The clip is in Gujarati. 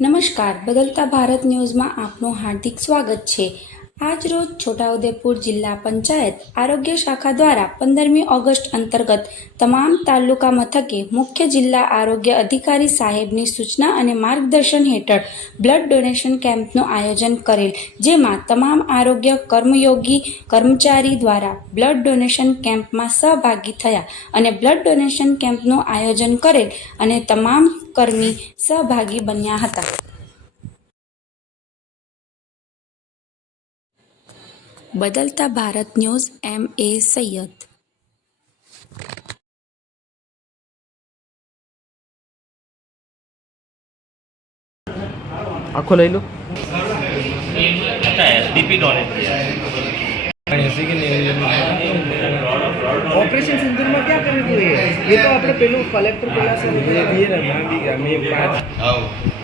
નમસ્કાર, બદલતા ભારત ન્યૂઝમાં આપનું હાર્દિક સ્વાગત છે। આજ રોજ છોટાઉદેપુર જિલ્લા પંચાયત આરોગ્ય શાખા દ્વારા 15મી ઓગસ્ટ અંતર્ગત તમામ તાલુકા મથકે મુખ્ય જિલ્લા આરોગ્ય અધિકારી સાહેબની સૂચના અને માર્ગદર્શન હેઠળ બ્લડ ડોનેશન કેમ્પનું આયોજન કરેલ, જેમાં તમામ આરોગ્ય કર્મયોગી કર્મચારી દ્વારા બ્લડ ડોનેશન કેમ્પમાં સહભાગી થયા અને બ્લડ ડોનેશન કેમ્પનું આયોજન કરેલ અને તમામ કર્મી સહભાગી બન્યા હતા। બદલતા ભારત ન્યૂઝ M.A. સૈયદ। आखो ले लो डीपी डोनेट ऑपरेशन सिंदूर में क्या करने को है? ये तो अपने पेलू कलेक्टर पेला से ये ना मैं भी 5